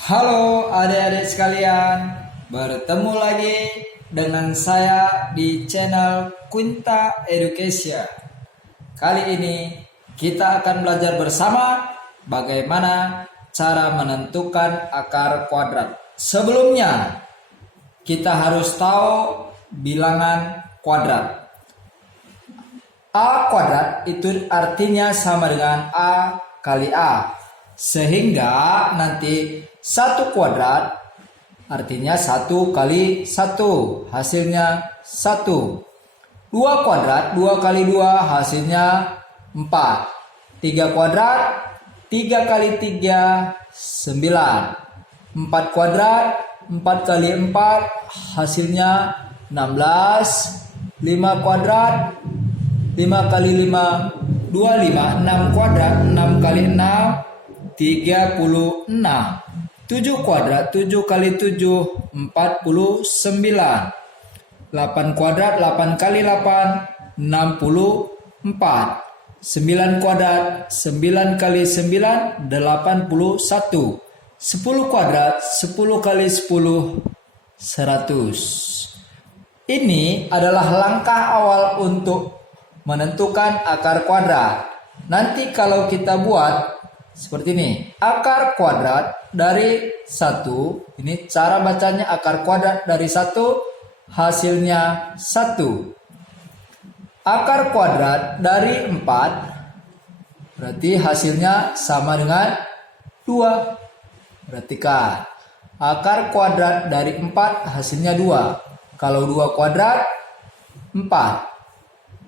Halo adik-adik sekalian, bertemu lagi dengan saya di channel Quinta Education. Kali ini kita akan belajar bersama bagaimana cara menentukan akar kuadrat. Sebelumnya kita harus tahu bilangan kuadrat. A kuadrat itu artinya sama dengan A kali A. Sehingga nanti 1 kuadrat artinya 1 kali 1, hasilnya 1. 2 kuadrat, 2 kali 2 hasilnya 4. 3 kuadrat, 3 kali 3, 9. 4 kuadrat, 4 kali 4 hasilnya 16. 5 kuadrat, 5 kali 5, 25. 6 kuadrat, 6 kali 6, 36. 7 kuadrat, 7 kali 7, 49. 8 kuadrat, 8 kali 8, 64. 9 kuadrat, 9 kali 9, 81. 10 kuadrat, 10 kali 10, 100. Ini adalah langkah awal untuk menentukan akar kuadrat. Nanti kalau kita buat seperti ini, akar kuadrat dari 1, ini cara bacanya, akar kuadrat dari 1 hasilnya 1. Akar kuadrat dari 4 berarti hasilnya sama dengan 2. Perhatikan, akar kuadrat dari 4 hasilnya 2. Kalau 2 kuadrat 4.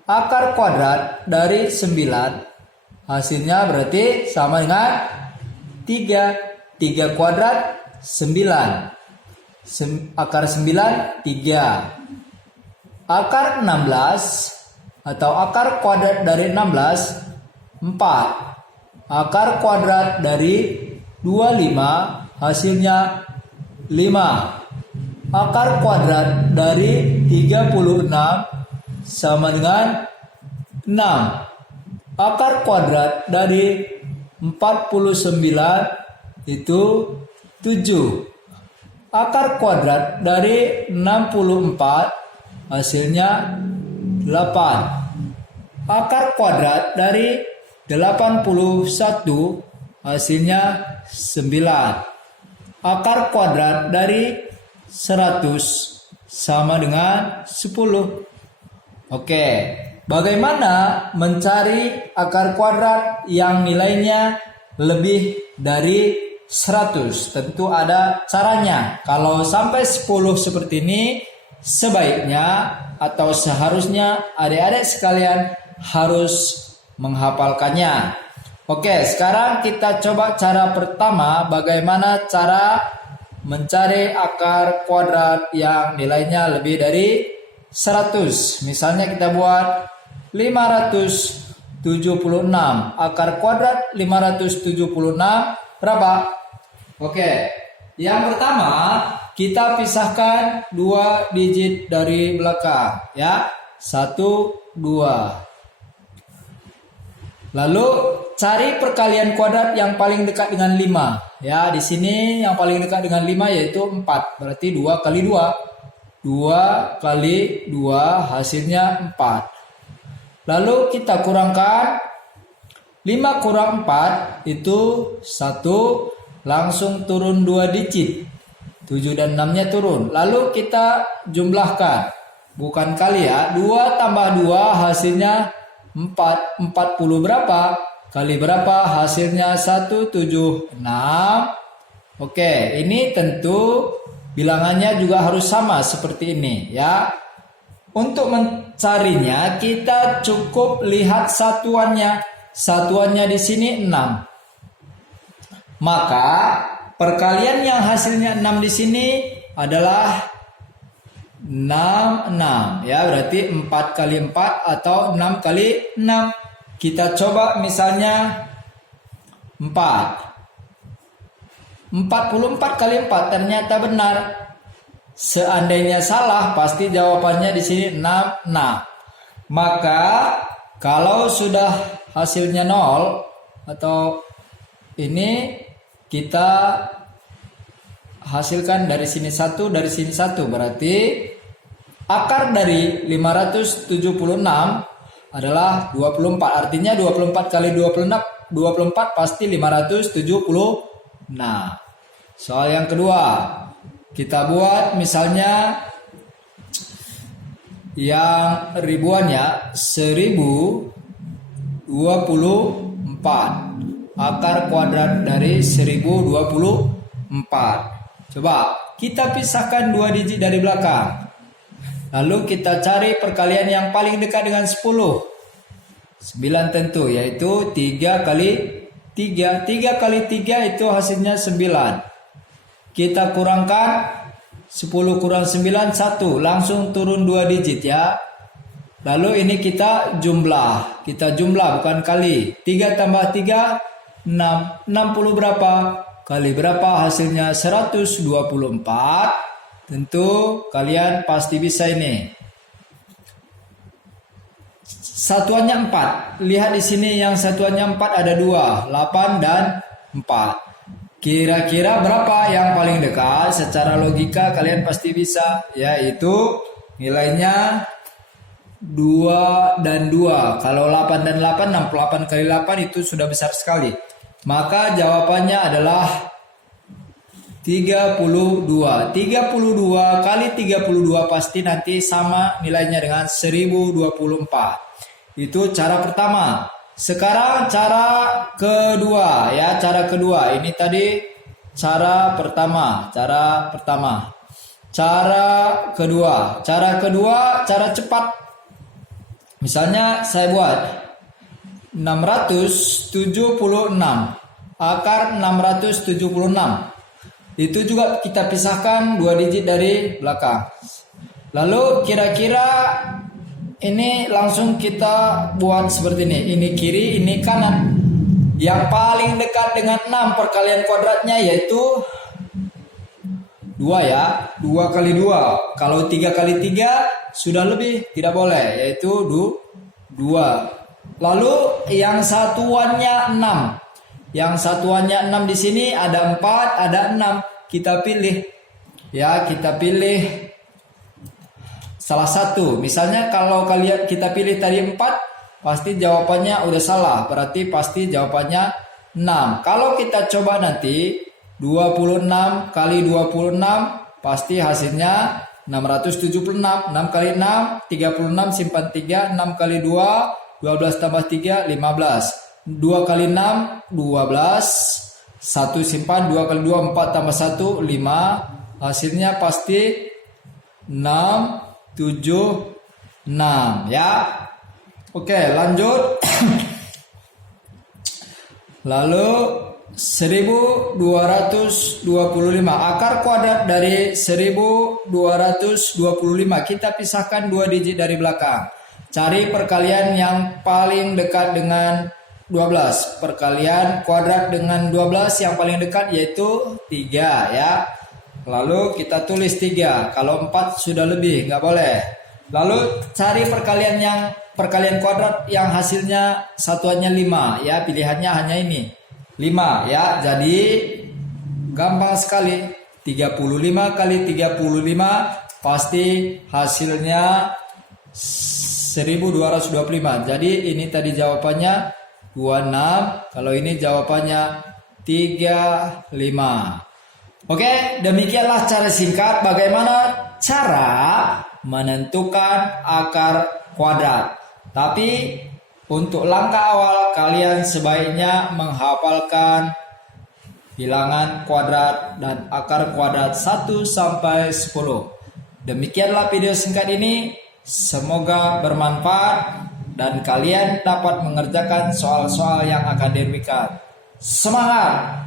Akar kuadrat dari 9 hasilnya berarti sama dengan 3. 3 kuadrat 9. Akar 9 3. Akar 16 atau akar kuadrat dari 16 4. Akar kuadrat dari 25 hasilnya 5. Akar kuadrat dari 36 sama dengan 6. Akar kuadrat dari 49 itu 7. Akar kuadrat dari 64 hasilnya 8. Akar kuadrat dari 81 hasilnya 9. Akar kuadrat dari 100 sama dengan 10. Oke. Bagaimana mencari akar kuadrat yang nilainya lebih dari 100? Tentu ada caranya. Kalau sampai 10 seperti ini, sebaiknya atau seharusnya adik-adik sekalian harus menghafalkannya. Oke, sekarang kita coba cara pertama, bagaimana cara mencari akar kuadrat yang nilainya lebih dari 100. Misalnya kita buat 576. Akar kuadrat 576 berapa? Oke. Yang pertama, kita pisahkan 2 digit dari belakang, ya. 1 2. Lalu cari perkalian kuadrat yang paling dekat dengan 5. Ya, di sini yang paling dekat dengan 5 yaitu 4. Berarti 2 kali 2. 2 kali 2 hasilnya 4. Lalu kita kurangkan 5 kurang 4 itu 1, langsung turun 2 digit. 7 dan 6-nya turun. Lalu kita jumlahkan. Bukan kali ya. 2 tambah 2 hasilnya 4. 40 berapa? Kali berapa? Hasilnya 176. Oke, ini tentu bilangannya juga harus sama seperti ini ya. Untuk mencarinya kita cukup lihat satuannya. Satuannya di sini 6. Maka perkalian yang hasilnya 6 di sini adalah 6 ya, berarti 4 kali 4 atau 6 kali 6. Kita coba misalnya 4. 44 kali 4 ternyata benar. Seandainya salah, pasti jawabannya di sini 6. Nah, maka kalau sudah hasilnya 0 atau ini kita hasilkan dari sini 1, dari sini 1. Berarti akar dari 576 adalah 24. Artinya 24 kali 24 pasti 570. Nah, soal yang kedua. Kita buat misalnya yang ribuannya 1024. Akar kuadrat dari 1024. Coba kita pisahkan 2 digit dari belakang. Lalu kita cari perkalian yang paling dekat dengan 10. 9 tentu, yaitu 3 kali 3. 3 kali 3 itu hasilnya 9. Kita kurangkan 10 kurang 9, 1. Langsung turun 2 digit ya. Lalu ini kita jumlah. Kita jumlah bukan kali. 3 tambah 3, 6. 60 berapa? Kali berapa hasilnya? 124. Tentu kalian pasti bisa ini. Satuannya 4. Lihat di sini yang satuannya 4 ada 2, 8 dan 4. Kira-kira berapa yang paling dekat? Secara logika kalian pasti bisa, yaitu nilainya 2 dan 2. Kalau 8 dan 8, 68 kali 8 itu sudah besar sekali. Maka jawabannya adalah 32. 32 kali 32 pasti nanti sama nilainya dengan 1024. Itu cara pertama. Sekarang cara kedua ya, cara kedua. Ini tadi cara pertama, cara kedua, cara cepat. Misalnya saya buat 676. Akar 676. Itu juga kita pisahkan 2 digit dari belakang. Lalu kira-kira ini langsung kita buat seperti ini. Ini kiri, ini kanan. Yang paling dekat dengan 6 perkalian kuadratnya yaitu 2 ya. 2 kali 2. Kalau 3 kali 3 sudah lebih, tidak boleh, yaitu 2. Lalu yang satuannya 6. Yang satuannya 6 di sini ada 4, ada 6. Kita pilih. Ya, kita pilih salah satu. Misalnya kalau kita pilih tadi 4, pasti jawabannya udah salah. Berarti pasti jawabannya 6. Kalau kita coba nanti 26 kali 26 pasti hasilnya 676. 6 kali 6 36, simpan 3. 6 kali 2 12 tambah 3 15. 2 kali 6 12. 1 simpan. 2 kali 2 4 tambah 1 5. Hasilnya pasti 676 ya. Oke, lanjut. Lalu 1225. Akar kuadrat dari 1225 kita pisahkan 2 digit dari belakang. Cari perkalian yang paling dekat dengan 12. Perkalian kuadrat dengan 12 yang paling dekat yaitu 3 ya. Lalu kita tulis 3. Kalau 4 sudah lebih, nggak boleh. Lalu cari perkalian kuadrat yang hasilnya satuannya 5 ya. Pilihannya hanya ini 5 ya. Jadi gampang sekali. 35 kali 35 pasti hasilnya 1225. Jadi ini tadi jawabannya 26. Kalau ini jawabannya 35. Oke, demikianlah cara singkat bagaimana cara menentukan akar kuadrat. Tapi untuk langkah awal kalian sebaiknya menghafalkan bilangan kuadrat dan akar kuadrat 1 sampai 10. Demikianlah video singkat ini. Semoga bermanfaat dan kalian dapat mengerjakan soal-soal yang akan diberikan. Semangat!